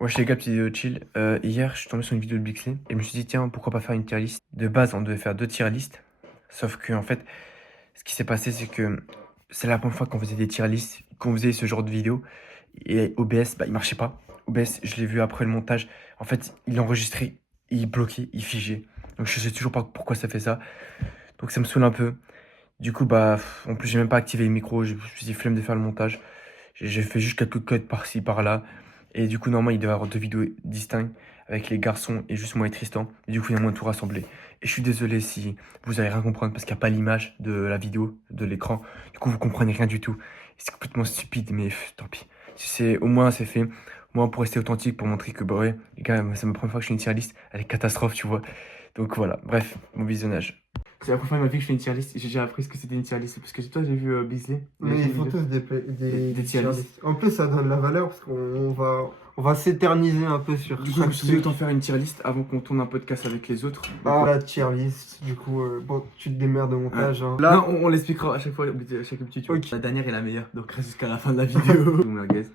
Ouais, je les gars, petite vidéo chill. Hier, je suis tombé sur une vidéo de Bixley et je me suis dit, tiens, pourquoi pas faire une tier list. De base, on devait faire 2 tier lists. Sauf que, en fait, ce qui s'est passé, c'est que c'est la première fois qu'on faisait des tier lists, qu'on faisait ce genre de vidéo. Et OBS, bah, il marchait pas. OBS, je l'ai vu après le montage. En fait, il enregistrait, il bloquait, il figeait. Donc, je sais toujours pas pourquoi ça fait ça. Donc, ça me saoule un peu. Du coup, bah, en plus, j'ai même pas activé le micro. Je me suis dit, flemme de faire le montage. J'ai fait juste quelques cuts par-ci, par-là. Et du coup, normalement, il devait y avoir 2 vidéos distinctes avec les garçons et juste moi et Tristan. Et du coup, finalement, tout rassemblé. Et je suis désolé si vous allez rien comprendre parce qu'il n'y a pas l'image de la vidéo, de l'écran. Du coup, vous comprenez rien du tout. C'est complètement stupide, mais tant pis. Au moins, c'est fait. Moi, pour rester authentique, pour montrer que, bah ouais, les gars, c'est ma première fois que je fais une tier list. Elle est catastrophe, tu vois. Donc voilà, bref, mon visionnage. C'est la première fois de ma vie que je fais une tier list. J'ai appris ce que c'était une tier list. Parce que toi, j'ai vu Beasley. Mais ils font tous des Des tier tier lists. lists. En plus, ça donne la valeur parce qu'on va s'éterniser un peu sur Du coup, je chaque me suis dit truc. autant faire une tier list avant qu'on tourne un podcast avec les autres. Ah, la tier list, du coup, bon, tu te démerdes au montage. Hein. Là, non, on l'expliquera à chaque fois, à chaque petit tour. Ok. La dernière est la meilleure, donc reste jusqu'à la fin de la vidéo. Merguez.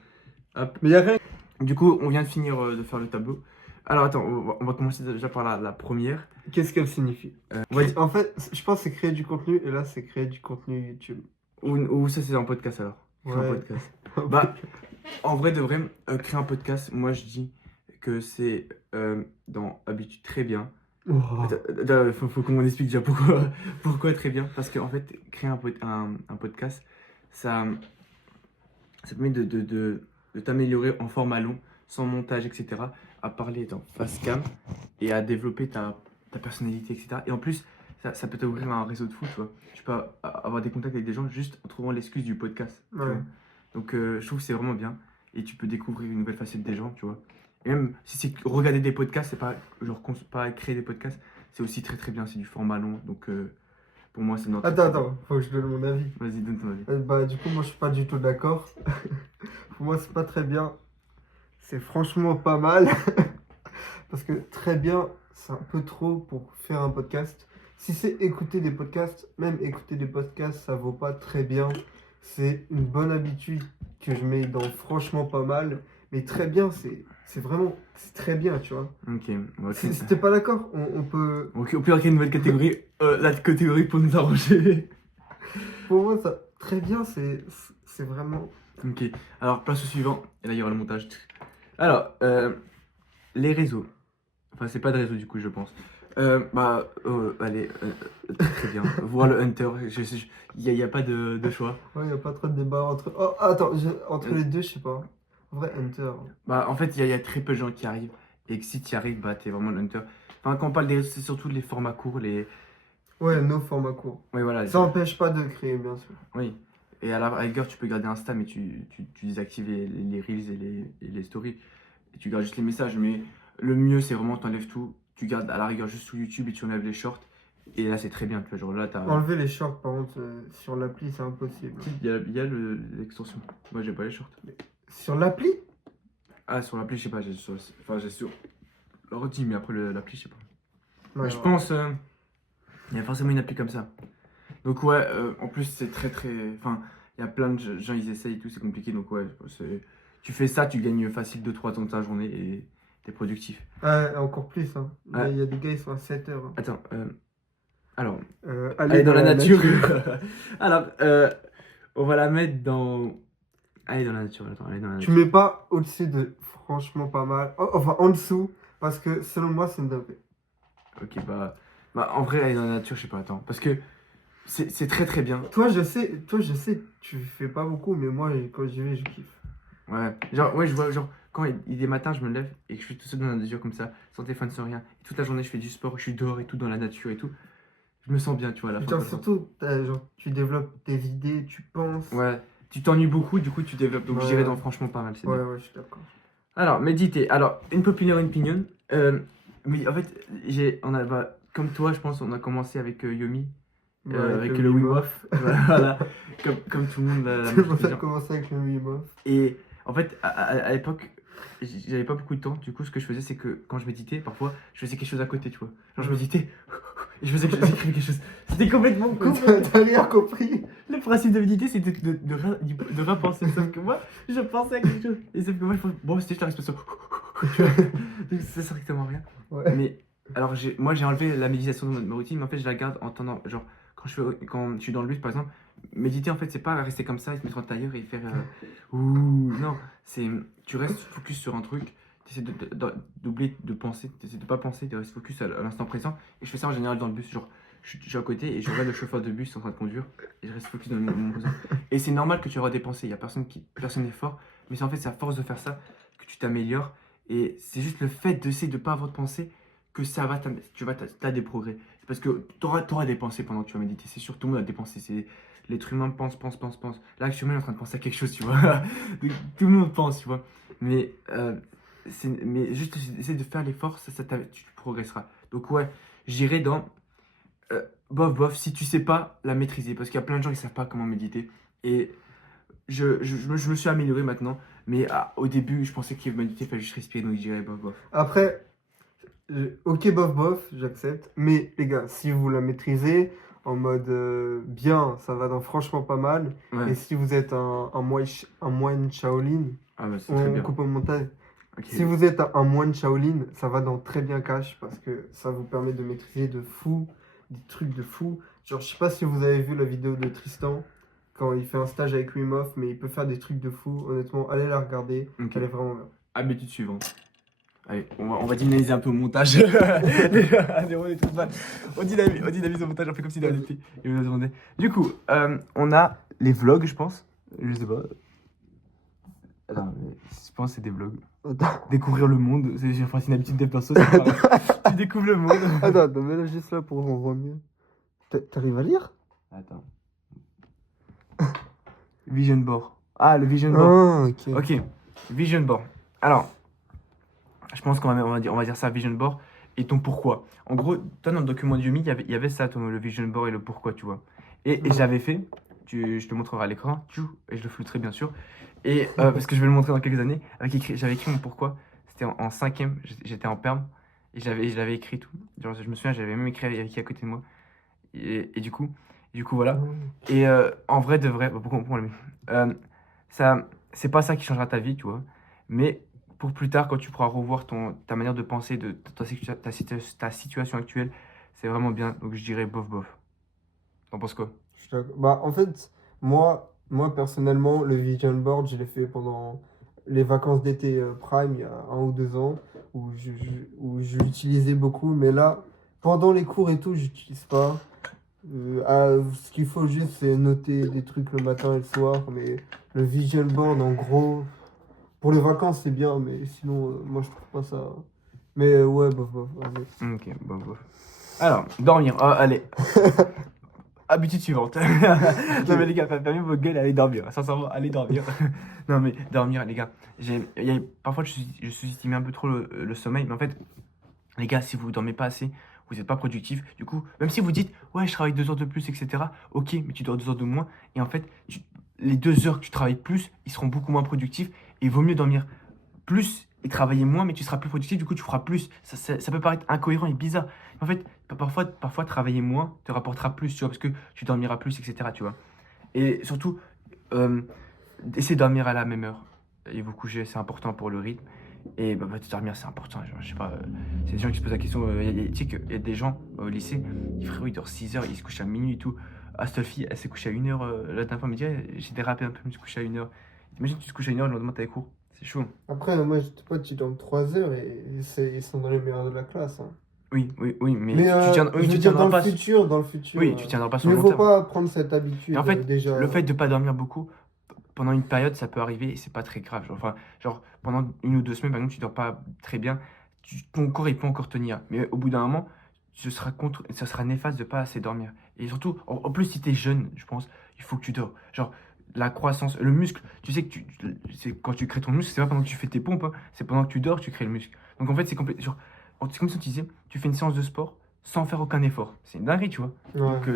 Hop. Mais y'a rien. Du coup, on vient de finir de faire le tableau. Alors attends, on va commencer déjà par la première. Qu'est-ce qu'elle signifie En fait, je pense que c'est créer du contenu et là, c'est créer du contenu YouTube. Ou ça, c'est un podcast alors. Créer un Ouais. podcast. Bah, en vrai, de vrai, créer un podcast, moi je dis que c'est dans Habitude très bien. Oh. Faut qu'on explique déjà pourquoi très bien. Parce qu'en fait, créer un podcast, ça permet de t'améliorer en format long, sans montage, etc. À parler en face cam et à développer ta personnalité, etc. Et en plus, ça peut t'ouvrir un réseau de fou, tu vois. Tu peux avoir des contacts avec des gens juste en trouvant l'excuse du podcast. Tu Ouais. vois. Donc, je trouve que c'est vraiment bien. Et tu peux découvrir une nouvelle facette des gens, tu vois. Et même si c'est regarder des podcasts, c'est pas genre pas créer des podcasts, c'est aussi très très bien. C'est du format long. Donc, pour moi, c'est notre. Attends, faut que je donne mon avis. Vas-y, donne ton avis. Bah, du coup, moi, je suis pas du tout d'accord. Pour moi, c'est pas très bien. C'est franchement pas mal. Parce que très bien, c'est un peu trop pour faire un podcast. Si c'est écouter des podcasts, même écouter des podcasts, ça vaut pas très bien. C'est une bonne habitude que je mets dans franchement pas mal. Mais très bien, c'est vraiment, c'est très bien, tu vois. Ok. Bon, ok. Si t'es pas d'accord, on peut... Ok, on peut créer une nouvelle catégorie. La catégorie pour nous arranger. Pour moi, ça, très bien, c'est vraiment... Ok. Alors, place au suivant. Et là, il y aura le montage. Alors, les réseaux. Enfin, c'est pas de réseau du coup, je pense. Allez, très bien. Voir le Hunter. Il n'y a pas de choix. Ouais, y a pas trop de débat entre... Oh, attends, entre les deux, je sais pas. En vrai, Hunter... Bah, en fait, il y a très peu de gens qui arrivent. Et que si tu y arrives, bah, t'es vraiment le Hunter. Enfin, quand on parle des réseaux, c'est surtout les formats courts. Ouais, nos formats courts. Oui, voilà. Ça n'empêche pas de créer, bien sûr. Oui. Et à la rigueur, tu peux garder Insta, mais tu désactives les Reels et les stories. Et tu gardes juste les messages. Mais le mieux, c'est vraiment, t'enlèves tout. Tu gardes à la rigueur juste sous YouTube et tu enlèves les shorts. Et là, c'est très bien. Tu vois, genre là, t'as. Enlever les shorts, par contre, sur l'appli, c'est impossible. Il y a l'extension. Moi, j'ai pas les shorts. Sur l'appli? Ah, sur l'appli, je sais pas. J'ai sur l'ordi, mais après l'appli, je sais pas. Ouais, Je pense. Il y a forcément une appli comme ça. Donc, ouais, en plus, c'est très très. Enfin, il y a plein de gens, ils essayent et tout, c'est compliqué. Donc, ouais, tu fais ça, tu gagnes facile 2-3 temps de ta journée et t'es productif. encore plus, hein. Ouais. Il y a des gars, ils sont à 7 heures. Hein. Attends, alors, Aller dans la nature. Alors, on va la mettre dans. Allez dans la nature, attends, allez dans la Tu nature. mets pas au-dessus de franchement pas mal. Enfin, en dessous, parce que selon moi, c'est une dinguerie. Ok, bah, en vrai, aller dans la nature, je sais pas, attends. Parce que c'est très très bien. Toi, je sais, tu fais pas beaucoup, mais moi, quand j'y vais, je kiffe. Ouais, genre, ouais, je vois, genre, quand il est matin, je me lève et que je suis tout seul dans la nature comme ça, sans téléphone, sans rien. Et toute la journée, je fais du sport, je suis dehors et tout, dans la nature et tout. Je me sens bien, tu vois, à la fin. Genre, surtout, tu développes des idées, tu penses. Ouais, tu t'ennuies beaucoup, du coup, tu développes. Donc, Ouais. j'irai dans franchement pas mal, c'est bien. Ouais, je suis d'accord. Alors, méditer. Alors, une popular opinion. Mais en fait, comme toi, je pense, on a commencé avec Yomi. Ouais, avec le Wim Hof. Voilà, comme tout le monde l'a C'est pour ça que j'ai commencé avec le Wim Hof. Et en fait, à l'époque, j'avais pas beaucoup de temps. Du coup, ce que je faisais, c'est que quand je méditais, parfois, je faisais quelque chose à côté, tu vois. Genre, je méditais et j'écrivais quelque chose. C'était complètement con. T'as rien compris. Le principe de méditer, c'était de rien penser. Sauf que moi, je pensais à quelque chose. Et sauf que moi, bon, c'était juste la respiration. Donc, ça sert strictement à rien. Ouais. Mais alors, moi, j'ai enlevé la méditation de ma routine, mais en fait, je la garde en tendant. Genre, quand je suis dans le bus, par exemple, méditer, en fait, c'est pas rester comme ça et se mettre en tailleur et faire. Ouh, non, c'est. Tu restes focus sur un truc, tu essaies d'oublier de penser, tu essaies de pas penser, tu restes focus à l'instant présent. Et je fais ça en général dans le bus, genre, je suis à côté et je regarde le chauffeur de bus en train de conduire et je reste focus dans le moment présent. Et c'est normal que tu auras des pensées, il y a personne n'est fort, mais c'est en fait, c'est à force de faire ça que tu t'améliores. Et c'est juste le fait d'essayer de ne pas avoir de pensée que ça va, t'as des progrès. C'est parce que t'auras des pensées pendant que tu vas méditer. C'est sûr, tout le monde a des pensées. L'être humain pense, pense, pense, pense. Là, actuellement, il est en train de penser à quelque chose, tu vois. Donc, tout le monde pense, tu vois. Mais juste essayer de faire l'effort, tu progresseras. Donc, ouais, j'irai dans bof, bof, si tu sais pas la maîtriser. Parce qu'il y a plein de gens qui savent pas comment méditer. Et je me suis amélioré maintenant. Mais au début, je pensais que méditer, il fallait juste respirer. Donc, je dirais bof, bof. Après, ok, bof, bof, j'accepte. Mais les gars, si vous la maîtrisez en mode bien, ça va dans franchement pas mal. Ouais. Et si vous êtes un moine Shaolin, Ah, bah, c'est très on bien. coupe au montage. Ok. Si vous êtes un moine Shaolin, ça va dans très bien cash parce que ça vous permet de maîtriser de fou, des trucs de fou. Genre, je sais pas si vous avez vu la vidéo de Tristan quand il fait un stage avec Wim Hof, mais il peut faire des trucs de fou. Honnêtement, allez la regarder, Ok. elle est vraiment bien. Habitude suivante. Allez, on va dynamiser un peu au montage. On dynamise au montage, on fait comme si de rien n'était. Et vous demandez. Du coup, on a les vlogs, je pense. Je sais pas. Attends, mais je pense que c'est des vlogs. Découvrir le monde, enfin, c'est une habitude des persos. Tu découvres le monde. Attends, mets là juste là pour qu'on voit mieux. T'arrives à lire? Attends. Vision board. Ah, le vision board. Ah, ok. Ok, vision board. Alors, je pense on va dire ça, vision board, et ton pourquoi. En gros, toi, dans le document de Yumi, il y avait ça, le vision board et le pourquoi, tu vois. Et Ouais. j'avais fait, je te montrerai à l'écran, et je le flouterai bien sûr. Et parce que je vais le montrer dans quelques années, j'avais écrit mon pourquoi. C'était en cinquième, j'étais en perm, et je l'avais écrit tout. Genre, je me souviens, j'avais même écrit avec qui à côté de moi. Et du coup, voilà. Et en vrai, de vrai, pourquoi on l'a mis c'est pas ça qui changera ta vie, tu vois. Mais pour plus tard, quand tu pourras revoir ta manière de penser, de ta situation actuelle, c'est vraiment bien. Donc je dirais bof, bof. T'en penses quoi? Je suis d'accord. Bah, en fait, moi personnellement, le vision board, je l'ai fait pendant les vacances d'été Prime, il y a 1 ou 2 ans, où je l'utilisais beaucoup. Mais là, pendant les cours et tout, j'utilise pas. Ce qu'il faut juste, c'est noter des trucs le matin et le soir. Mais le vision board, en gros, pour les vacances, c'est bien. Mais sinon, moi, je trouve pas ça. Mais ouais, bof, bof, vas-y. Ok, bof, bof. Alors, dormir. Ah, allez. Habitude suivante. Non mais les gars, fermez vos gueules, allez dormir. Sincèrement, allez dormir. Non mais dormir, les gars. Parfois, je sous-estime un peu trop le sommeil. Mais en fait, les gars, si vous dormez pas assez, vous n'êtes pas productif. Du coup, même si vous dites, ouais, je travaille 2 heures de plus, etc. Ok, mais tu dors 2 heures de moins. Et en fait, les 2 heures que tu travailles plus, ils seront beaucoup moins productifs. Et il vaut mieux dormir plus et travailler moins, mais tu seras plus productif, du coup tu feras plus. Ça peut paraître incohérent et bizarre. En fait, parfois travailler moins te rapportera plus, tu vois, parce que tu dormiras plus, etc. Tu vois. Et surtout, euh, essayer de dormir à la même heure. Et vous coucher, c'est important pour le rythme. Et dormir, c'est important. Genre, je sais pas, c'est des gens qui se posent la question. Tu sais qu'il y a des gens au lycée, frérot, ils dorment 6 heures, ils se couchent à minuit et tout. Ah, cette fille, elle s'est couchée à 1 heure. La dernière fois, elle me dit, ouais, j'ai dérapé un peu, je me suis couché à 1 heure. Imagine, tu te couches à 1 heure, le lendemain, t'as les cours. C'est chaud. Après, moi, je te pas, tu dormes 3 heures et ils sont dans les meilleurs de la classe, hein. Oui, oui, oui, mais Mais oui, je tu veux dire, tiendras pas. dans le futur, Oui, tu tiendras pas sur il le ne long faut terme. pas prendre cette Et habitude en fait, déjà. le fait de pas dormir beaucoup, pendant une période, ça peut arriver et c'est pas très grave. Genre, pendant 1 ou 2 semaines, par exemple, tu dors pas très bien, ton corps il peut encore tenir. Mais au bout d'un moment, ça sera néfaste de pas assez dormir. Et surtout, en plus, si tu es jeune, je pense, il faut que tu dors. Genre, la croissance, le muscle, tu sais que c'est quand tu crées ton muscle, c'est pas pendant que tu fais tes pompes, hein, c'est pendant que tu dors que tu crées le muscle. Donc en fait, c'est comme si on te disait, tu fais une séance de sport sans faire aucun effort. C'est une dinguerie, tu vois. Ouais. Donc,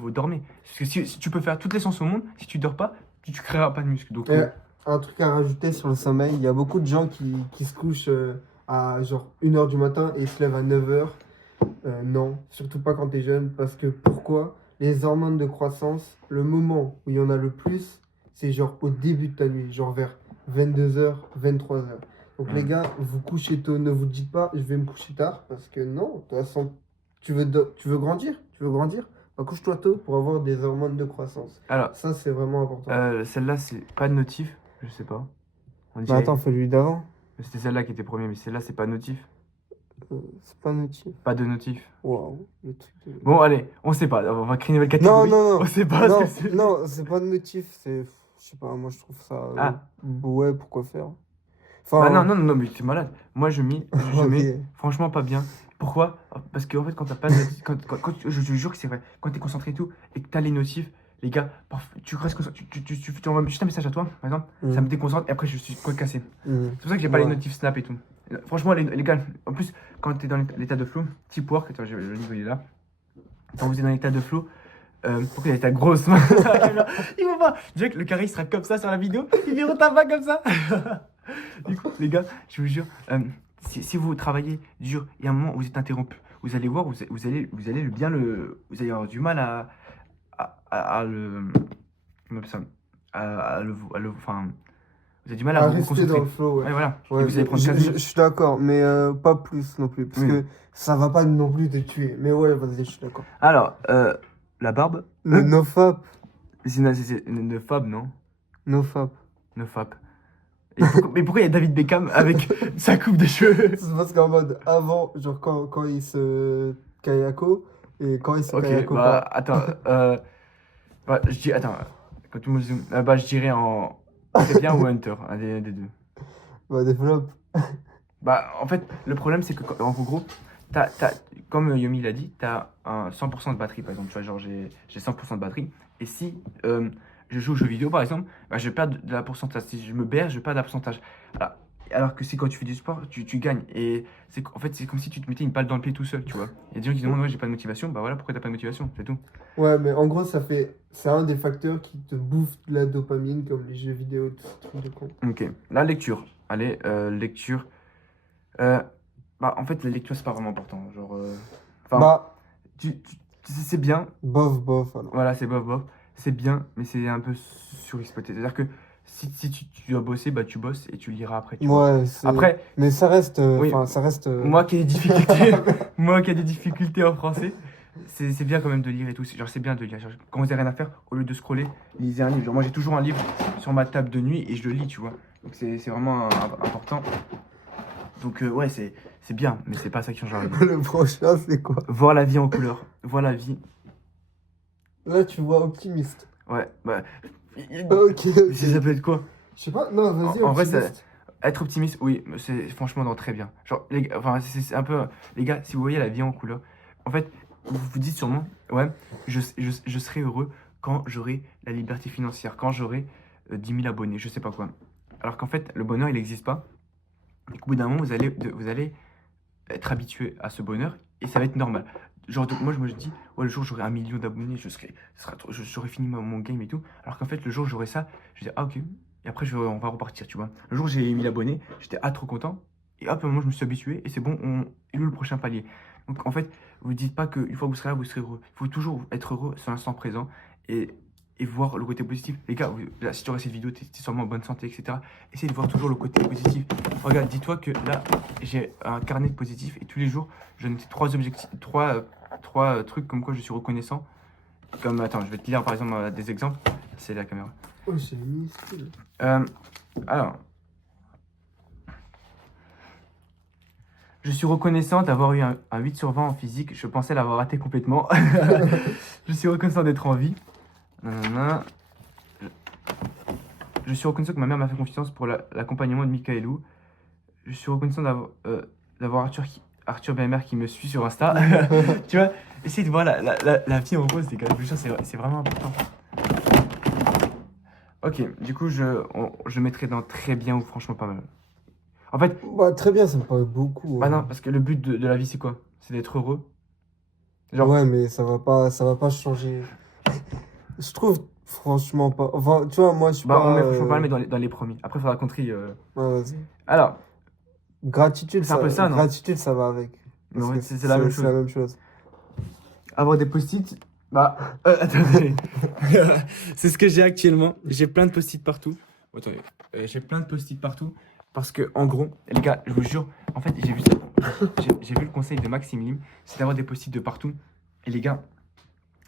faut dormir. Parce que si tu peux faire toutes les séances au monde, si tu dors pas, tu créeras pas de muscle. Donc, Et un truc à rajouter sur le sommeil, il y a beaucoup de gens qui se couchent à genre 1 h du matin et ils se lèvent à 9 h. Non, surtout pas quand tu es jeune, parce que pourquoi? Les hormones de croissance, le moment où il y en a le plus, c'est genre au début de ta nuit, genre vers 22 h, 23 h. Donc les gars, vous couchez tôt, ne vous dites pas, je vais me coucher tard, parce que non, de toute façon, tu veux grandir, bah, couche-toi tôt pour avoir des hormones de croissance. Alors, Ça, c'est vraiment important. celle-là, c'est pas de notif, je sais pas. On Bah dirait. attends, fais lui d'avant. C'était celle-là qui était première, mais celle-là, c'est pas notif. C'est pas notif. Pas de notif. Waouh, le truc de... Bon, allez, on sait pas. On va créer une nouvelle Non, catégorie. non, non. On sait pas Non, ce que c'est. non, c'est pas de notif, c'est... Je sais pas, moi je trouve ça... Ah. Ouais, pourquoi faire? Bah non, Enfin... non, non, mais t'es malade. Moi, je mets Ok. franchement pas bien. Pourquoi? Parce que en fait, quand t'as pas de notif, je te jure que c'est vrai, quand t'es concentré et tout, et que t'as les notifs, les gars, tu restes concentré, tu envoies juste un message à toi, par exemple, ça me déconcentre, et après, je suis quoi cassé. Mhm. C'est pour ça que j'ai pas les Ouais. notifs Snap et tout. Franchement, les gars, en plus, quand t'es dans l'état de flow, type work, attends, le niveau il est là. Quand vous êtes dans l'état de flow, pourquoi il a ta grosse main sur la caméra? Il faut pas. Déjà que le carré il sera comme ça sur la vidéo, il vire ta main comme ça. Du coup, les gars, je vous jure, si vous travaillez dur et à un moment où vous êtes interrompu, vous allez voir, vous allez vous allez avoir du mal à le, comment on appelle ça, enfin, vous avez du mal à À vous rester concentrer. dans le flow, ouais. Ouais, voilà. Ouais, Et vous allez prendre je 15 minutes. suis d'accord, mais pas plus non plus, parce Oui. que ça va pas non plus te tuer. Mais ouais, vas-y, je suis d'accord. Alors, la barbe, Le nofap, c'est une fab, non? nofap. No fap. Mais pourquoi il y a David Beckham avec sa coupe de cheveux? C'est parce qu'en mode, avant, genre quand il se kayako, et quand il se Ok, kayako bah pas. attends, bah, je dis, attends, quand tout le monde zoom, bah je dirais en très bien ou Hunter, un des deux. Bah, développe. Bah en fait, le problème c'est que en gros, comme Yomi l'a dit, t'as un 100% de batterie par exemple, tu vois, genre j'ai 100% de batterie, et si je joue aux jeux vidéo par exemple, bah, je perds de la pourcentage, si je me berce, je perds de la pourcentage. Alors que si quand tu fais du sport, tu gagnes, et en fait c'est comme si tu te mettais une balle dans le pied tout seul, tu vois. Il y a des gens qui demandent, ouais j'ai pas de motivation, bah voilà pourquoi t'as pas de motivation, c'est tout. Ouais, mais en gros, c'est un des facteurs qui te bouffe de la dopamine, comme les jeux vidéo, tout ce truc de con. Ok, la lecture. Allez, lecture. Euh, Bah, en fait, la lecture, c'est pas vraiment important. Genre, enfin, Bah, c'est bien. bof, alors. Voilà, c'est bof, bof. C'est bien, mais c'est un peu surexploité. C'est-à-dire que si tu dois bosser, bah, tu bosses et tu liras après, tu vois. Ouais, c'est... Après, Mais ça reste... oui, Enfin, ça reste... moi qui ai des difficultés, moi qui ai des difficultés en français, c'est bien quand même de lire et tout. Genre, c'est bien de lire. Genre, quand vous avez rien à faire, au lieu de scroller, lisez un livre. Genre, moi, j'ai toujours un livre sur ma table de nuit et je le lis, tu vois. Donc, c'est vraiment important. Donc, ouais, c'est bien, mais c'est pas ça qui change la vie. Le prochain, c'est quoi? Voir la vie en couleur. Voir la vie. Là, tu vois optimiste. Ouais, bah. Ok, ok. Ça peut être quoi? Je sais pas, non, vas-y, En vrai, optimiste. être optimiste, oui, c'est franchement dans très bien. Genre, enfin, c'est un peu. Les gars, si vous voyez la vie en couleur, en fait, vous vous dites sûrement, ouais, je serai heureux quand j'aurai la liberté financière, quand j'aurai 10 000 abonnés, je sais pas quoi. Alors qu'en fait, le bonheur, il n'existe pas. Et qu'au bout d'un moment, vous allez être habitué à ce bonheur et ça va être normal. Genre, moi, je me dis, ouais, le jour où j'aurai 1 million d'abonnés, j'aurai fini mon game et tout. Alors qu'en fait, le jour où j'aurai ça, je dis, ah, ok. Et après, on va repartir, tu vois. Le jour où j'ai 1000 abonnés, j'étais, ah, trop content. Et hop, à un moment, je me suis habitué et c'est bon, il est où le prochain palier? Donc, en fait, vous ne dites pas qu'une fois que vous serez là, vous serez heureux. Il faut toujours être heureux sur l'instant présent et, et voir le côté positif. Les gars, là, si tu regardes cette vidéo, tu es sûrement en bonne santé, etc. Essayez de voir toujours le côté positif. Regarde, dis-toi que là, j'ai un carnet de positif et tous les jours, je note trois objectifs, trois trucs comme quoi je suis reconnaissant. Comme, attends, je vais te lire par exemple des exemples. C'est la caméra. Oh, j'ai mis style. Alors, je suis reconnaissant d'avoir eu un 8 sur 20 en physique. Je pensais l'avoir raté complètement. Je suis reconnaissant d'être en vie. Nanana. Je suis reconnaissant que ma mère m'a fait confiance pour l'accompagnement de Michaelou. Je suis reconnaissant d'avoir Arthur BMR qui me suit sur Insta. Tu vois, essayez de voir la vie en rose, les gars. C'est vraiment important. Ok, du coup, je mettrai dans très bien ou franchement pas mal. En fait, Bah, très bien, ça me paraît beaucoup. bah non, parce que le but de la vie, c'est quoi? C'est d'être heureux. Genre, Ouais, mais ça va pas changer. Je trouve franchement pas. Enfin, tu vois, moi, je suis bah, pas. faut pas le mettre dans les premiers. Après, il faudra qu'on trie. Ouais, vas-y. Alors, Gratitude, c'est un peu ça, non? gratitude, ça va avec. Mais Parce ouais, que c'est la même c'est chose. la même chose. Avoir des post-it, bah, attendez. C'est ce que j'ai actuellement. J'ai plein de post-it partout. Attendez, j'ai plein de post-it partout. Parce que, en gros, les gars, je vous jure, en fait, j'ai vu ça. J'ai vu le conseil de Maxime Lim, c'est d'avoir des post-it de partout. Et les gars,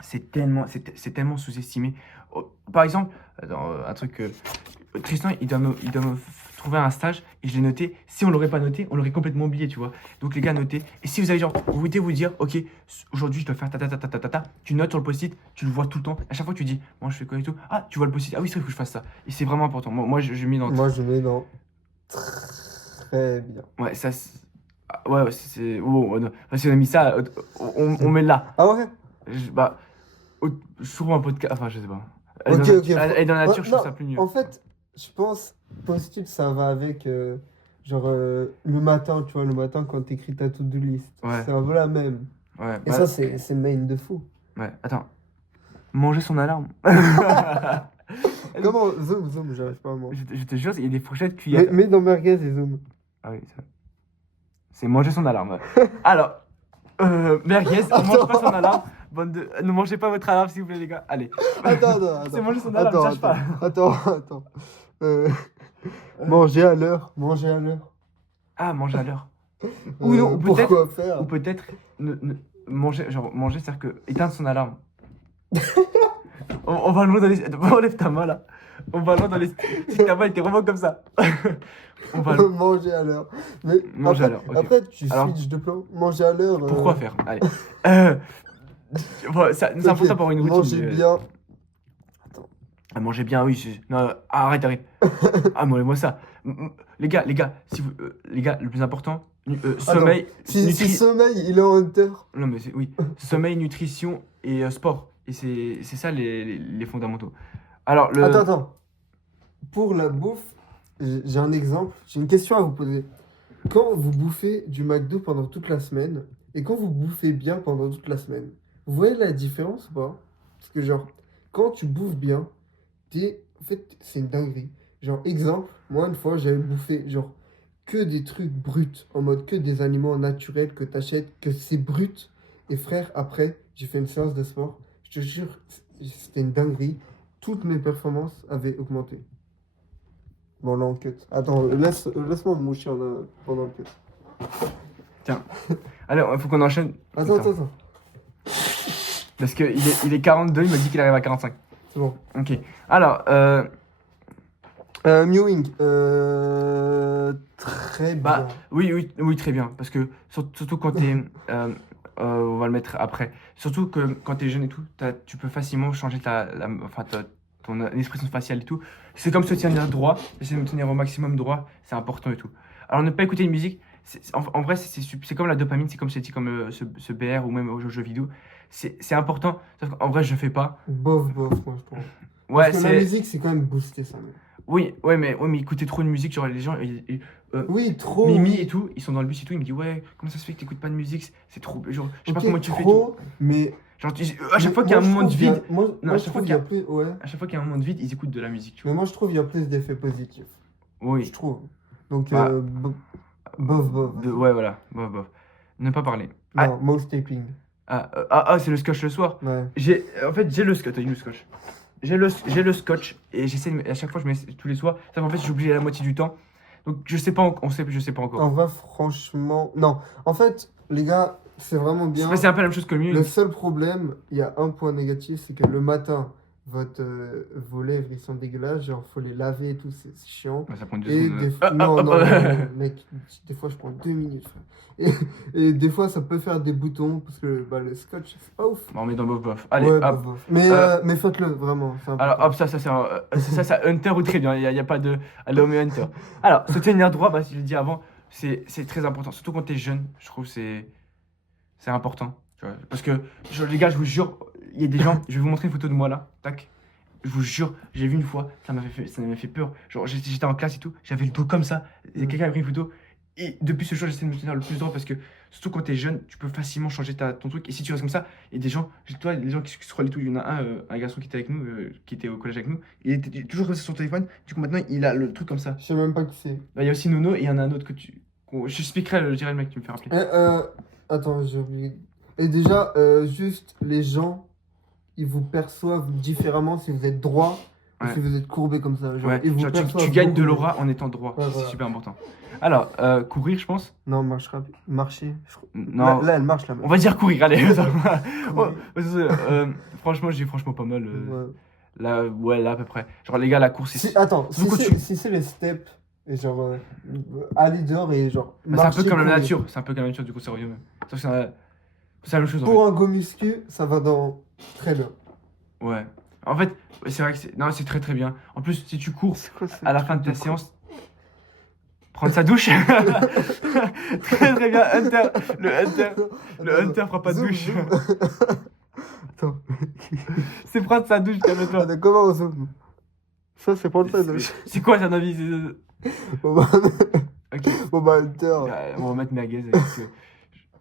c'est tellement sous-estimé. Oh, par exemple, un truc, Tristan, il doit me trouver un stage et je l'ai noté. Si on l'aurait pas noté, on l'aurait complètement oublié, tu vois. Donc les gars, notez. Et si vous avez genre, vous voulez vous dire, ok, aujourd'hui je dois faire ta ta ta ta ta ta ta, tu notes sur le post-it, tu le vois tout le temps. À chaque fois, tu dis, moi je fais quoi et tout. Ah, tu vois le post-it. Ah oui, c'est vrai que je fasse ça. Et c'est vraiment important. Moi je mets dans. Moi, je mets dans très bien. Ouais, ça. Ouais, oh, non. Enfin, si on a mis ça, on met là. Ah ouais? Bah, sur un podcast. Enfin, je sais pas. Ok, ok. Et dans la nature, je Non, trouve ça plus mieux. en fait, je pense, post-it, ça va avec, genre, le matin, tu vois, le matin quand t'écris ta to-do list. Ouais. C'est un peu la même. Ouais, Et ça, c'est main de fou. Ouais, attends. Manger son alarme. Comment? Zoom, j'arrive pas à manger. Je te jure, il y a des fourchettes cuillères. Mais dans merguez et zoom. Ah oui, c'est manger son alarme. Alors, merguez, ne mange pas son alarme. Ne mangez pas votre alarme, s'il vous plaît, les gars. Allez. Attends. C'est manger son alarme, cherche pas. Attends. Manger à l'heure. Ah, manger à l'heure. Ou non, ou peut-être. Pourquoi faire? Ou peut-être manger, c'est-à-dire que éteindre son alarme. On va le voir dans les. Enlève ta main là. On va le voir dans les. Si ta main était vraiment comme ça. On va le. Manger à l'heure. Mais Manger après, à l'heure, ok. après, tu Alors, switches de plan. Manger à l'heure. Pourquoi faire? Allez. Bon, c'est important pour une routine. Manger bien. Ah, manger bien, oui. Non, arrête. Ah, moi ça. Les gars, si vous, les gars, le plus important, sommeil. Si sommeil, il est en hunter. Non, mais oui. Sommeil, nutrition et sport. Et c'est ça les fondamentaux. Alors, Attends. Pour la bouffe, j'ai un exemple. J'ai une question à vous poser. Quand vous bouffez du McDo pendant toute la semaine et quand vous bouffez bien pendant toute la semaine, vous voyez la différence ou pas? Parce que genre, quand tu bouffes bien, en fait, c'est une dinguerie. Genre, exemple, moi une fois, j'avais bouffé genre que des trucs bruts, en mode que des aliments naturels que t'achètes, que c'est brut. Et frère, après, j'ai fait une séance de sport. Je te jure, c'était une dinguerie. Toutes mes performances avaient augmenté. Bon, là, on cut. Attends, laisse-moi me moucher pendant le cut. Tiens. Allez, il faut qu'on enchaîne. Attends. Parce qu'il est 42, il m'a dit qu'il arrive à 45. C'est bon. Ok. Alors, Mewing. Très bien. bah, oui, très bien. Parce que surtout quand t'es. On va le mettre après. Surtout que quand t'es jeune et tout, tu peux facilement changer ton expression faciale et tout. C'est comme se tenir droit. Essayer de me tenir au maximum droit, c'est important et tout. Alors, ne pas écouter une musique, en vrai, c'est comme la dopamine, c'est comme ce BR ou même aux jeux vidéo. C'est important. Sauf qu'en vrai, je fais pas. Bof, moi, je trouve. Ouais, Parce que la musique, c'est quand même boosté, ça. Oui, mais écouter trop de musique, genre les gens, Oui, trop. Mimi et tout, ils sont dans le bus et tout, ils me disent ouais, comment ça se fait que t'écoutes pas de musique, c'est trop, genre, je sais pas Ok, comment tu fais. trop, mais Genre, à chaque fois qu'il y a un moment de vide, à chaque fois qu'il y a plus, ouais. à chaque fois qu'il y a un moment de vide, ils écoutent de la musique, tu vois. Mais moi, je trouve qu'il y a plus d'effets positifs. Oui. Je trouve. Donc, Bah, bof. Ouais, voilà, bof. Ne pas parler. Non, mouse taping. C'est le scotch le soir. Ouais. J'ai le scotch, t'as dit le scotch. J'ai le scotch et à chaque fois je mets tous les soirs. Ça en fait j'ai oublié la moitié du temps. Donc je sais pas encore. En vrai, franchement, non. En fait, les gars, c'est vraiment bien. C'est un peu la même chose que le mien. Le seul problème, il y a un point négatif, c'est que le matin, vos lèvres, ils sont dégueulasses. Genre, faut les laver et tout, c'est chiant. Ça prend 2 Et secondes. non, mec, des fois, je prends 2 minutes, frère. Et des fois, ça peut faire des boutons, parce que bah, le scotch, c'est pas ouf. Bon, on met dans bof. Allez, Ouais, hop. bof. Mais faites-le, vraiment. Alors, hop, ça, Hunter ou très bien. Il n'y a pas de. Allez, on met Hunter. Alors, se tenir droit, bah, si je l'ai dit avant, c'est très important. Surtout quand t'es jeune, je trouve que c'est important. Tu vois. Parce que, les gars, je vous jure, il y a des gens, je vais vous montrer une photo de moi là. Tac. Je vous jure, j'ai vu une fois, ça m'avait fait peur. Genre, j'étais en classe et tout, j'avais le dos comme ça. Et quelqu'un a pris une photo. Et depuis ce jour, j'essaie de me tenir le plus droit parce que, surtout quand t'es jeune, tu peux facilement changer ton truc. Et si tu restes comme ça, il y a des gens, les gens qui scrollent et tout, il y en a un garçon qui était avec nous, qui était au collège avec nous, il était toujours comme ça sur son téléphone. Du coup, maintenant, il a le truc comme ça. Je sais même pas qui c'est. Bah, il y a aussi Nono et il y en a un autre je expliquerai, je dirai le mec qui me fait rappeler. Attends, j'ai oublié. Et déjà, juste les gens, ils vous perçoivent différemment si vous êtes droit Parce Ouais. que vous êtes courbé comme ça. Genre, Ouais, et vous genre perçoivent tu gagnes de beaucoup l'aura en étant droit. Ouais, C'est voilà. super important. Alors, courir, je pense. Non, marcher. Non. Là, elle marche là. On va dire courir, allez. ça va. Courir. Franchement, j'ai franchement pas mal. Ouais. Là, ouais, là à peu près. Genre, les gars, la course, c'est. Attends, Surtout quand tu- si c'est les steps, et genre aller dehors et genre. Bah, c'est un peu marcher, comme la courir. nature. C'est un peu comme la nature, du coup, ça revient même. Sauf que c'est la même chose en Pour un go muscu, ça va dans très bien. fait. Ouais. En fait, c'est vrai que c'est. Non, c'est très très bien. En plus, si tu cours C'est quoi, ce à la fin de truc ta séance, prendre sa douche. Très très bien. Hunter. Le Hunter fera pas de Zoom, douche. zoom. Attends. C'est prendre sa douche, calme-toi. Attends, comment on zoome? Ça, c'est pour le temps. C'est quoi ton avis? Bon, bah, Ok. bon, bah, Hunter. On va mettre merguez.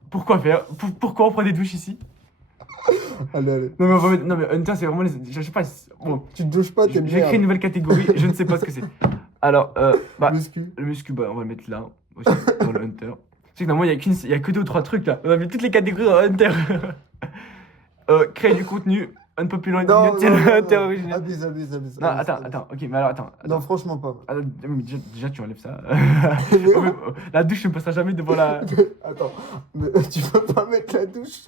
Pourquoi faire? Pourquoi on prend des douches ici? Allez. Non mais on va mettre... Non mais Hunter c'est vraiment je sais pas. Bon, Tu te douches pas, t'es j'ai créé une nouvelle catégorie. Je ne sais pas ce que c'est. Alors bah Muscu. le muscu bah on va le mettre là aussi dans le Hunter. Tu sais que normalement il y a que 2 ou 3 trucs là. On a mis toutes les catégories dans Hunter. Créer du contenu. Unpopular opinion, Hunter original. Abuse. Non attends. Ok mais alors attends. Non, franchement pas. Alors, mais déjà tu enlèves ça. Mais Oh, mais, la douche ne passera jamais devant la. Attends, mais tu peux pas mettre la douche.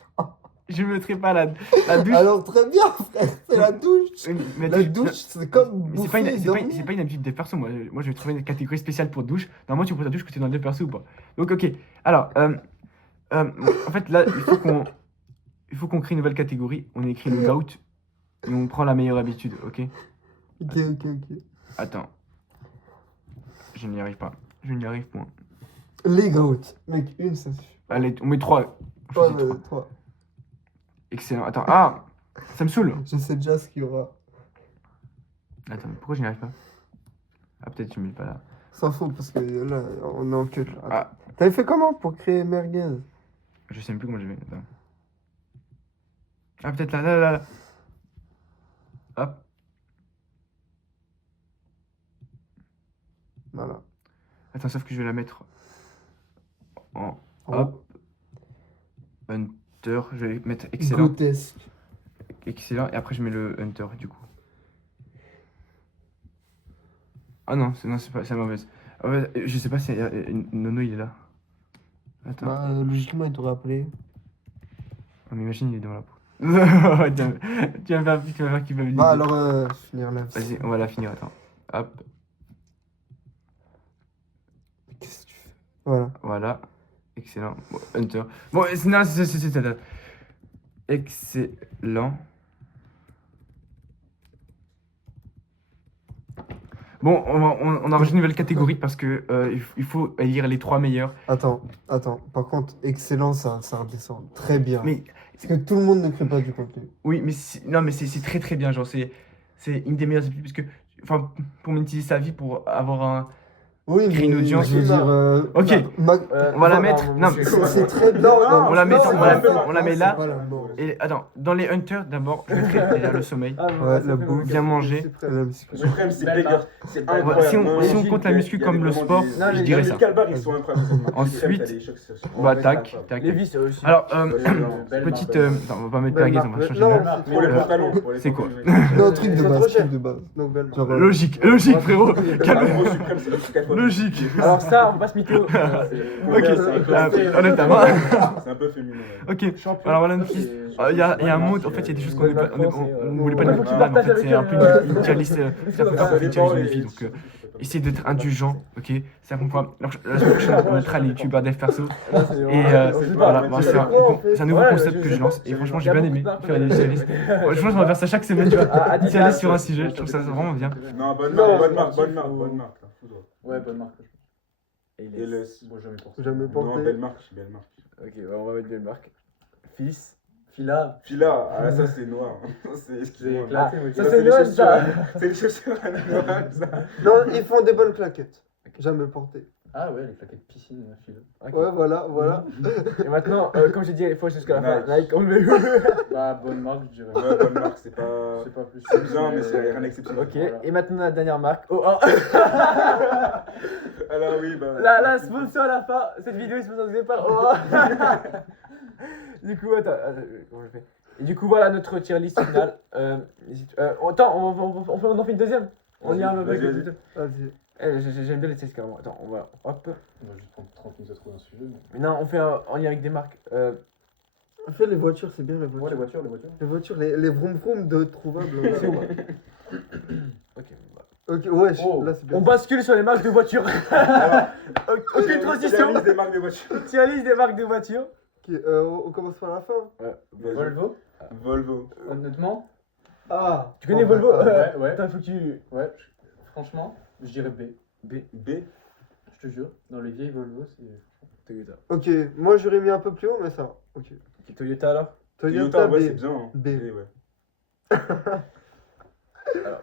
Je ne mettrai pas la douche. Alors très bien, frère, c'est la douche. Mais La douche, c'est comme Mais c'est pas, bouffer et dormir. c'est pas une habitude des persos. Moi, je vais trouver une catégorie spéciale pour douche. Normalement, tu prends ta douche que tu es dans le perso ou pas. Donc, ok. Alors, en fait, là, il faut qu'on crée une nouvelle catégorie. On écrit le gout et on prend la meilleure habitude, ok? Ok. Attends. Je n'y arrive pas. Je n'y arrive point. Les goats. Mec, une, ça suffit. Allez, on met 3. Trois, trois. Excellent. Attends. Ah! Ça me saoule. Je sais déjà ce qu'il y aura. Attends, pourquoi je n'y arrive pas? Ah, peut-être tu me mets pas là. S'en fout parce que là, on est en cut. Là. Ah. T'avais fait comment pour créer merguez? Je sais même plus comment je vais. Attends. Ah, peut-être là. Hop. Voilà. Attends, sauf que je vais la mettre en En hop. Hunter. Je vais mettre excellent. Grotesque. Excellent. Et après, je mets le Hunter du coup. Ah non, c'est pas, c'est mauvaise. Ah ouais, je sais pas si Nono il est là. Attends. Bah, logiquement, il t'aurait appelé. Oh, mais imagine, il est dans la peau. Tu vas me faire qu'il va me Bah, alors, finir là. Vas-y, on va la finir. Attends. Hop. Qu'est-ce que tu fais? Voilà. Voilà. Excellent. Bon, Hunter. Bon, non, c'est. Excellent. Bon, on a rajouté une nouvelle catégorie parce que il faut élire les 3 meilleurs. Attends. Par contre, excellent, ça redescend très bien. Mais Parce que tout le monde ne crée pas du contenu. oui, mais non, mais c'est très très bien. Genre, c'est une des meilleures habitudes parce que, enfin, pour monétiser sa vie, pour avoir un. Oui, Créer une audience. je veux dire. Ok. On va la mettre. Non, C'est très bien. On la met- on la met là. C'est pas la mort. et attends, dans les hunters, d'abord, je mettrai derrière le sommeil. Ouais, la bouffe. Bien manger. La muscu. Le problème, c'est Baker. C'est Ouais, incroyable. si on compte la muscu comme le sport, je dirais ça. Les calbars, ils sont incroyables. Ensuite, bah, tac. Les vis aussi. Alors, Belle petite. marque. Attends, on va pas mettre merguez, on va changer Non, de nom. Pour les pantalons. c'est quoi? Non, truc de base. Genre, Logique, frérot. Calme. Logique. Alors ça, on passe mytho. Ok, honnêtement. C'est un peu féminin. Ok, alors voilà une petite. Il y a un mot, en fait, il y a des choses qu'on ne voulait pas mettre là, mais en fait, c'est un peu une tier list. Ça peut faire une tier list de vie, donc essayez d'être indulgent, ok? C'est un point. La semaine prochaine, on mettra les youtubeurs dev perso. Et voilà, bon, c'est un nouveau concept que je lance, et franchement, j'ai bien aimé faire des tier lists. Ouais, je pense qu'on va faire ça chaque semaine, tu vois. Une tier list sur un sujet, je trouve ça vraiment bien. Non, bonne marque. Ouais, bonne marque. Et Et le. Bon, jamais porté. Jamais Non, porté. belle marque. Ok, on va mettre belle marque. Fils. Fila. Fila, ah ça c'est noir. C'est J'ai excusez-moi. éclaté. Ça, Ça, c'est c'est les Noël, chaussures ça. C'est les chaussures à Noël, ça. Non, ils font des bonnes claquettes. Jamais porté. Ah ouais, les claquettes piscine, fila. Ok. Ouais, voilà. Et maintenant, comme j'ai dit, il faut jusqu'à la fin. Nike, on met. Bah, bonne marque, je dirais. Ouais, bonne marque, c'est pas. C'est pas plus. C'est bien, mais c'est rien d'exceptionnel. Ok, et maintenant la dernière marque. Oh, oh. Alors oui, bah. La sponsor à la fin. Cette vidéo est sponsorisée par Oh. Du coup, attends, comment je fais? Et du coup, voilà notre tier list finale. Attends, on en fait une deuxième. On y a Vas-y, avec vas-y. le deuxième. Vas-y. J'aime bien les tests carrément. Attends, on va. Hop. On va juste prendre 30 minutes à trouver un sujet. Mais non, on y a avec des marques. En fait, les voitures, c'est bien les Ouais, voitures. les voitures. Les voitures, les vroom vroom de trouvables. C'est où, moi Ok, bah. Ok, ouais, Oh. là c'est bien. On bascule sur les marques de voitures. Aucune transition. liste des marques de voitures. Tier list des marques de voitures. Ok, on commence par la fin. Vas-y. Volvo, Volvo. honnêtement. Ah. Tu connais Oh, Volvo bah, Ouais, ouais. Putain, faut que tu. Ouais, franchement, je dirais B. B. B. Je te jure, dans les vieilles Volvo, c'est. Toyota. Ok, moi j'aurais mis un peu plus haut, mais ça va. Ok. Ok, Toyota alors. Toyota, ouais, B. c'est bien. Hein. B. ouais.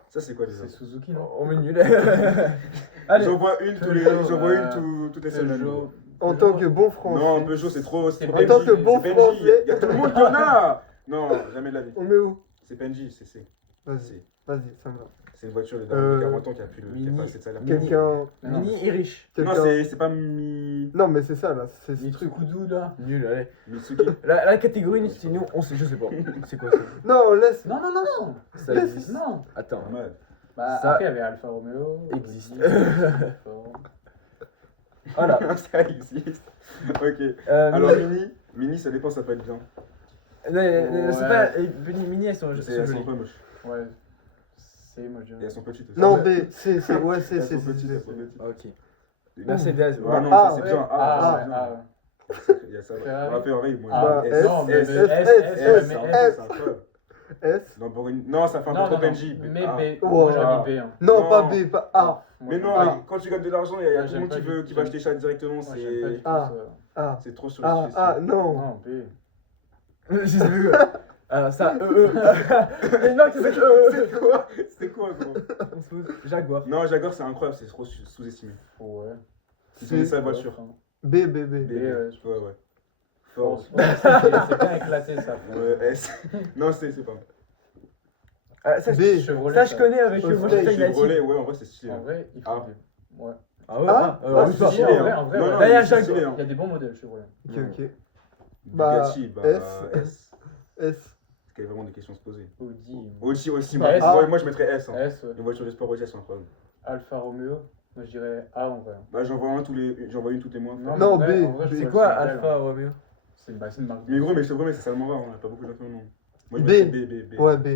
Ça, c'est quoi déjà C'est Suzuki, non? On met nul. Allez. J'en vois une tous les, Peugeot, j'en vois une ouais. toutes les semaines. Peugeot. En tant que bon français. Non, Peugeot, c'est trop. C'est trop Benji. En tant que bon c'est Benji. français. Il y a tout le monde qui en a. Non, jamais de la vie. On met où? C'est Benji, c'est. Vas-y, C'est vas-y, ça me va. c'est une voiture de Euh, 40 ans qui a plus Mini. pas assez de salaire. Quelqu'un. Mais non, Mini et riche. Non, quelqu'un- c'est pas Mi. Non, mais c'est ça là. C'est ce truc. Mitsukudu, là. Nul, allez. Mitsuki. La catégorie, c'est nous, on sait, je sais pas. C'est quoi ça? Non, on laisse. Non, non, non, non. Ça Laisse. existe. Non. Attends. Pas mal. Bah, Ça après, il y avait Alfa Romeo. existe. Audi, Ford. Voilà. Ça existe. Ok. Euh, Alors, Mini. Mini, ça dépend, ça peut être bien. Non, c'est Ouais. pas. Mini, elles sont Elles sont un jolies. peu moches. Ouais. C'est, moi, je Et dirais. elles sont petites aussi. Non, B. C'est. Ouais, Elles c'est. sont petites, elles sont petites. Ok. Mercedes. Ouais, non, Ah, ça c'est ouais. bien. Ah, ça, ouais, c'est bien. ah, ouais. Il y a ça. Ferrari. Ouais, Ferrari, moi. Ah, je S, dis non, mais S, S, S, S, S, S, c'est mais un S. peu. S. Lamborghini. Non, ça fait un peu Non, trop non, non. Benji. Mais Ah. B. Ouais. Moi, j'aurais Ah. mis B. Hein. Non, Non. pas B, pas A. Moi, Mais non, Ah. quand tu gagnes de l'argent, il y a Ah, tout le j'aime monde pas du qui tout. va acheter ça directement. Moi, j'aime pas du C'est tout Ah. ça. A. c'est trop sur A. A. Non. Non, B. Je sais plus. Alors ça, Il y a une marque qui s'appelle C'est quoi, gros? On se pose. Jaguar. Non, Jaguar, c'est incroyable, c'est trop sous-estimé. Ouais. Ils ont mis sa C'est- voiture. B, B, B. B, ouais. Ouais, ouais. Ford. Ford. Ouais, c'est bien éclaté, ça. Ouais, S. Non, c'est pas. Ça, B. Chevrolet. ça, je connais avec Chevrolet. Manchester United. Chevrolet, ouais, en vrai, c'est stylé. En vrai, il faut Ah. des. Ouais. Ah ouais, Ah, ah, ah, oui, c'est pas. stylé, en vrai, hein. en vrai, Non, ouais. non, D'ailleurs, c'est Jaguar. stylé, hein. Il y a des bons modèles Chevrolet. Ok, ok. Bah, Bugatti, bah, S. S. S. Parce qu'il y a vraiment des questions à se poser. Audi. Aussi, Bah, S. moi je mettrais S. Hein. S. Ouais. Les voitures de sport aussi, elles sont incroyables. Alfa Romeo. Moi, je dirais A en vrai. Bah, j'en vois une toutes les mois. Non, Non, en vrai, B. en vrai, je C'est C'est trouve quoi que c'est Alfa Romeo? C'est une marque. Mais gros, mais je te promets, c'est salement rare, on a pas beaucoup d'infos, non. Moi, je B. mettrais B. Ouais, B.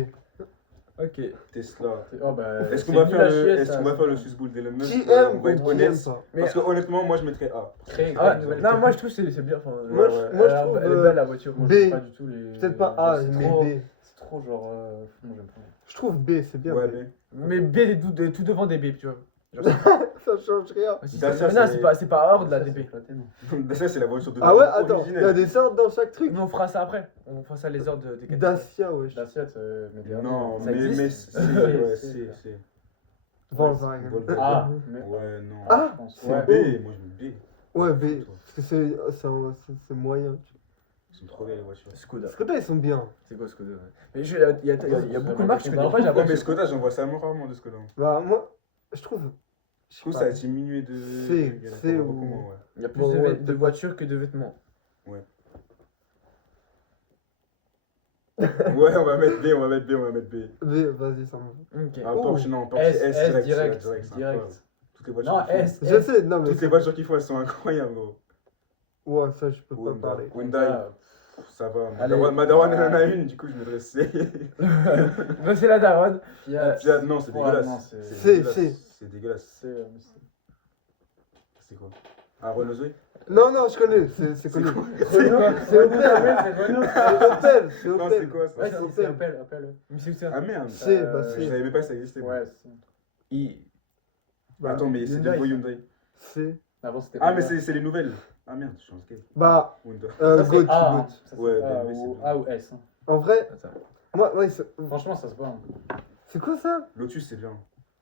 Ok. Tesla. Oh, bah, Est-ce qu'on c'est va nul faire à le, chier, est-ce ça, qu'on va c'est faire le pas- Swiss Bull d'Elon Musk? Qui On aime va être ou qui aime honnête. pas? Mais Parce que honnêtement, moi je mettrais A. Créer Ah, une nouvelle non, tech. moi je trouve que c'est bien. Enfin, Moi, ouais. moi, je trouve, elle est belle la voiture. Moi, B. j'aime pas du tout les. Peut-être pas A, c'est mais trop- B. C'est trop genre. Moi, j'aime pas. Je trouve B, c'est bien. Ouais, B. B. Mais B est tout devant des B, tu vois. Genre, Ça change rien. si Dacia, ça- non, c'est- c'est pas hors de la Ça, c'est DB. éclaté, non. Ça, c'est la voiture de Ah ouais, Dacia attends, il y originelle. a des sortes dans chaque truc. Mais on fera ça après. On fera ça les ordres des catégories. Dacia, wesh. Dacia, mais derrière. Non, Ça mais existe c'est. Ouais, c'est. Volkswagen. Volvo. Ah, mais. Ouais, non. Ah, je pense. C'est Ouais. B, moi je mets B. Ouais, B. Parce que c'est moyen. Ils sont trop belles les voitures. Skoda. Skoda, ils sont bien. C'est quoi Skoda? Mais il y a beaucoup de marques que je connais pas, j'ai Ouais, mais l'impression. Skoda, j'en vois ça rarement de Skoda. Bah, moi, je trouve. Je trouve que ça a diminué de. C'est- il y en a c'est pas où- beaucoup moins, ouais. Il y a plus Bon, de, ouais, de peut-être voitures que de vêtements. Ouais, on va mettre B. B, vas-y, ça me va. Ok. Ah, Oh. Porsche, non, Porsche, S, S, S, direct. direct. c'est incroyable. Toutes les voitures Non, qu'ils font. S. Je sais, non, mais. Toutes les voitures qu'ils font, elles sont incroyables, gros. Ouais, ça, je peux pas Hyundai. parler. Hyundai, Ah, ça va. Allez. Madawan, elle en a une, du coup, je mettrais C. Bah, c'est la daronne. Fiat. Fiat, non, c'est Ouais, dégueulasse. non, c'est- dégueulasse. C'est- C'est dégueulasse. C'est. C'est quoi? Ah, Renault Zoé? Non, non, je connais, c'est connu. Renault, C'est Opel. c'est Renault. C'est Opel, c'est Non, c'est Opel. quoi ça? Ouais, c'est c'est Opel. Opel. Mais c'est où ça? Ah merde! C'est, bah, Euh, Je c'est. savais même pas que ça existait. moi. Ouais, I- Bah, Attends, mais c'est Hyundai, des beaux ça. Hyundai. C'est. avant c'était. Ah, mais Honda. c'est les nouvelles. Ah merde, je suis en skate. Bah, Hyundai. Ça, c'est Goat, A, hein. Goat. Ça, c'est Ouais, A BMW, ou- c'est A ou S. hein. En vrai, Attends. moi, ouais, Franchement, ça se voit. hein. c'est quoi ça? Lotus, c'est bien.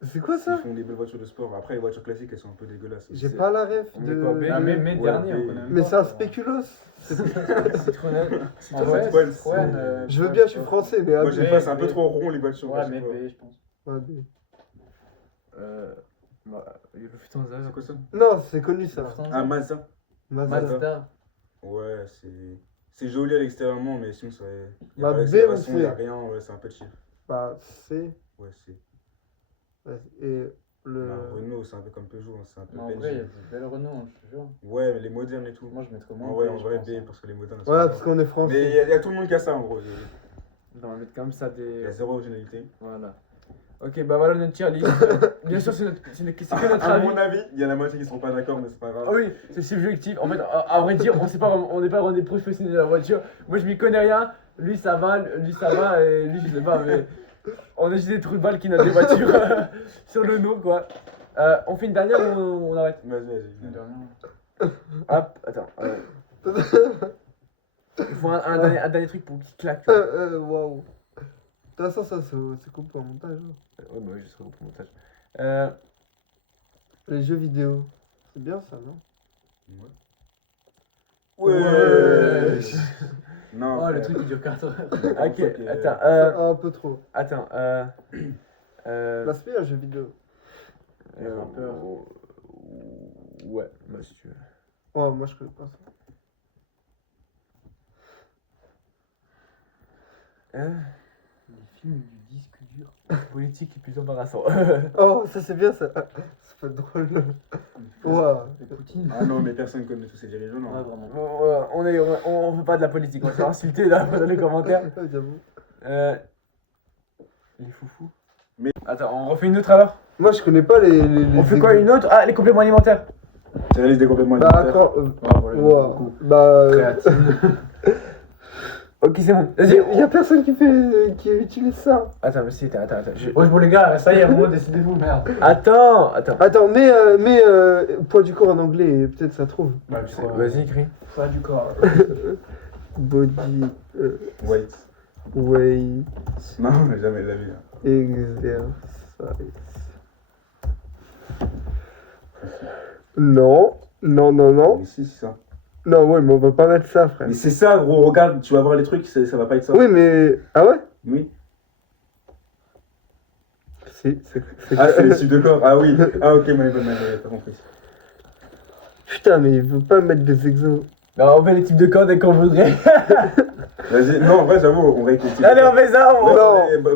C'est quoi Ils ça? font des belles voitures de sport. Après, les voitures classiques, elles sont un peu dégueulasses. J'ai C'est- pas la ref on met quoi, B? de. Ah, mais Ouais, dernier, B. on connaît même Mais pas, c'est un quoi. spéculoos. Citroën. En vrai, Citroën, Citroën, c'est- Je veux bien, je suis français, mais. Moi, ah, j'aime B, pas, c'est un peu B. trop rond les voitures. Ouais, je mais sais pas. B, je pense. Ouais, B. Il y a putain C'est quoi ça? Non, c'est connu ça. Putain, Ah, Mazda. Mazda. Mazda. Ouais, C'est joli à l'extérieurement, mais sinon, ça. Y a Bah, pas B, d'accélération, on y a sait. rien, ouais, c'est un peu chill. Bah, C. Ouais, c'est. Et le. La Renault, c'est un peu comme Peugeot, hein, c'est un peu Mais en vrai, il y a Benji. des belles Renault, hein, je te jure. Ouais, mais les modernes et tout. Moi, je mettrais moins En vrai, B, en je vrai, pense, B, hein. parce que les modernes. Ouais, parce qu'on est Mais français. y a tout le monde qui a ça, en gros. On va mettre comme ça Il y des. a zéro originalité. Voilà. Ok, bah voilà notre tier list. Bien sûr, c'est que notre À avis. mon avis, il y a la moitié qui seront pas d'accord, mais c'est pas grave. Ah oui, c'est subjectif. En fait, à vrai dire, on n'est pas vraiment des professionnels de la voiture. Moi, je m'y connais rien. Lui, ça va, et lui, je sais pas, mais on est juste des trous de balles qui n'ont des voitures sur le nom, quoi. On fait une dernière ou on arrête? Vas-y, Une vas-y. dernière. Hop, attends. Il faut un dernier truc pour qu'il claque. Tu vois. Waouh. De toute façon, ça, c'est coupé en montage. Hein. Ouais, bah oui, je serai au montage. Les jeux vidéo. C'est bien ça, non? Ouais. Non. Oh, le frère. truc qui dure 4 heures. Ok, attends. C'est un peu trop. Attends. L'aspect un jeu vidéo. rappeur. Ouais, bah si tu veux. Ouais, moi je connais pas ça. Les films du disque dur. Politique est plus embarrassant. Oh, ça c'est bien ça. Ça peut être drôle. Ouah. Et Poutine. Ah non, mais personne connaît tous ces dirigeants, Ouais, non. vraiment. On fait pas de la politique, on va se faire insulter là, dans les commentaires. Ouais, j'avoue. Les foufous. Mais- Attends, on refait une autre alors? Moi je connais pas les. On fait quoi, une autre? Ah, les compléments alimentaires. C'est la liste des compléments Bah, alimentaires. encore. Ouais, voilà, Ouah. beaucoup. Bah. Créatine. Ok, c'est bon. Vas-y. Y a personne qui utilise ça. Attends, mais si, attends. Wesh, bon, les gars, ça y est, moi, décidez-vous, merde. Attends. Attends, mais poids du corps en anglais, peut-être ça trouve. Bah, tu crois. Vas-y, écris. Pas du corps. Body Wait. weight Non, mais jamais de la vie. Là. exercise. Non. Mais si, c'est ça. Non, ouais, mais on va pas mettre ça, frère. Mais c'est ça, gros, regarde, tu vas voir les trucs, ça va pas être ça. Oui, mais. Ah ouais? Oui. C'est. Ah, c'est les types de corps. Ah oui. Ah, ok, my bad, t'as compris. Putain, mais il veut pas mettre des exos. Non, on fait les types de corps dès qu'on voudrait. Vas-y, non, en vrai, j'avoue, on va écouter. Allez, on fait ça. Non.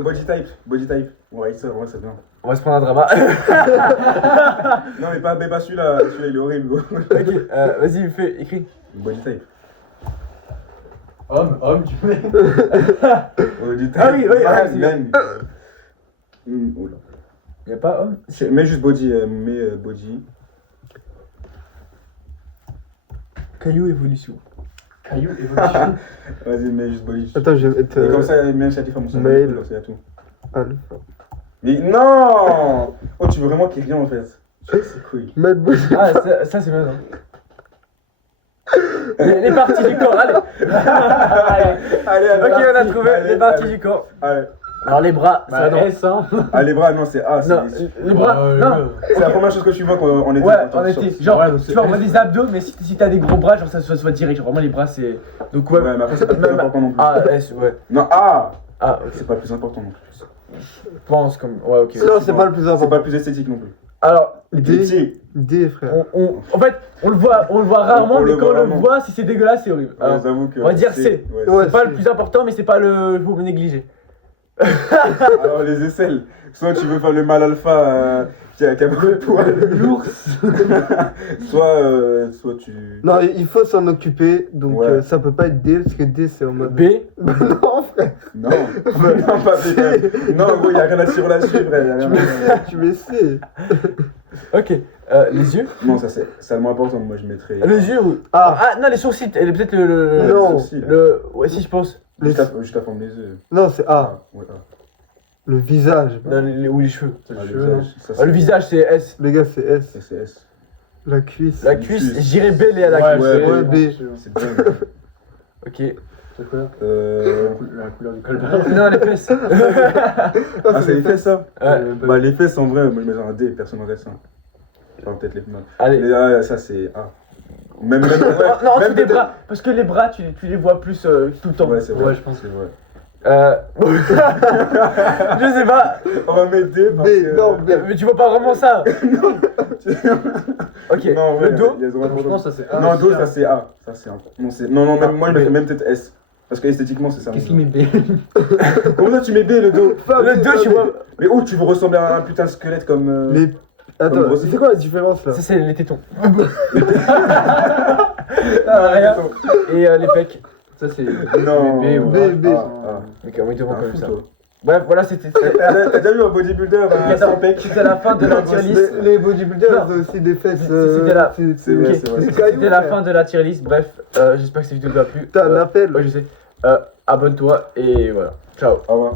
Body type. On va ça, en vrai, c'est bien. On va se prendre un drama. Non, mais pas celui-là, celui-là, il est horrible, gros. Ok, vas-y, fais, écris. Body type. Homme, tu mets. Body type. Ah oui, c'est man. Oula. Y'a pas homme? Mets juste body, mets body. Caillou évolution. Caillou, évolution. Vas-y, mets juste body. Attends, je vais mettre. Et comme ça, mets un chatif à mon mail. c'est à tout. Alpha. Mais non! Oh, tu veux vraiment qu'il y ait rien en fait? C'est cool. Mettre body. Ah, ça c'est bien, non? Les parties du corps, allez. Allez, Ok, on a trouvé les parties du corps. Allez. Alors les bras, ça Bah, non. S, hein. Ah, les bras, non, c'est A. Non, les bras, non. C'est la première chose que tu vois quand on était. Ouais, quand on on était. sort. Genre, Ouais, donc tu c'est vois, on voit S, des abdos, mais si t'as des gros bras, genre ça se voit direct. Genre vraiment les bras, c'est. Donc ouais. Ouais, mais après, c'est pas le plus Même- important non plus. Ah, S, ouais. Non, A! Ah, ok. C'est pas le plus important non plus. Je pense comme. Ouais, ok. Non, c'est pas le plus C'est pas important. le plus esthétique non plus. Alors, D, Petit. D, frère. en fait, on le voit rarement, On mais le quand voit on le rarement. voit, si c'est dégueulasse, c'est horrible. Ouais, Alors, j'avoue que. on va dire C. Ouais, Ouais. c'est pas c'est- le plus important, mais c'est pas le. Faut négliger. Alors, les aisselles. Soit tu veux faire le mal alpha qui a beaucoup de poils. L'ours. soit tu. Non, il faut s'en occuper, donc Ouais. ça peut pas être D, parce que D c'est en mode. B. Bah non, frère. Non, non, pas B. Non, gros, y'a rien à tirer là-dessus, frère. Y a rien à- Tu mets C. Ok. Les yeux. Non, ça c'est le moins important. Moi, je mettrais. Les yeux ou. Ah, Ah, non, les sourcils. Elle est peut-être le. Non. Sourcils, là. Ouais, si, je pense. Juste la forme des yeux. non, c'est A. Ouais, A. Le visage. Non, ou les cheveux. C'est Ah, le le cheveu, non. visage. Ça, Ah, le visage, c'est S. Les gars, c'est S. Ça, c'est S. La cuisse. La Une cuisse, cuisse. j'irais B, les à la Ouais, cuisse. Ouais, c'est ouais, B. C'est bien. Ok. C'est quoi Euh. La couleur du col. Non, les fesses. Ah, c'est les fesses, ça? Ouais. Bah, les fesses, en vrai, moi, je mets un D. Personne n'aurait ça. Enfin, peut-être les. Allez. Ça, c'est A. Même. Non, en même dessous des peut-être- bras. Parce que les bras, tu les vois plus tout le temps. Ouais, c'est vrai. Ouais, je pense. C'est vrai. Je sais pas. On va mettre D parce B, que... non, B. Mais tu vois pas vraiment ça. Ok, Non, ouais, le dos. il y a droit de Franchement, ça c'est A. Non, dos, ça c'est A. Ça c'est A. Non, non, même, moi je mettrais même peut-être S. Parce que esthétiquement, c'est ça. Qu'est-ce qu'il met B? Comment ça tu mets B le dos? Le dos, tu vois. Mais où tu veux ressembler à un putain de squelette comme. Les... Attends, Comme c'est quoi la différence là? Ça, c'est les tétons. Ah, rien. Et les pecs. Ça c'est Non. B ou B, A. B. Ok, on met devant T'es un comme fou, ça. toi. Bref, voilà, c'était. T'as déjà vu un bodybuilder sans pec? C'était la fin de la tier list. Les bodybuilders, Non. ils ont aussi des fesses. C'était la- C'est vrai, Ok. c'est vrai. des cailloux, C'était la frère. fin de la tier list. Bref, j'espère que cette vidéo t'a plu. T'as un appel. Ouais, je sais. Abonne-toi et voilà. Ciao. Au revoir.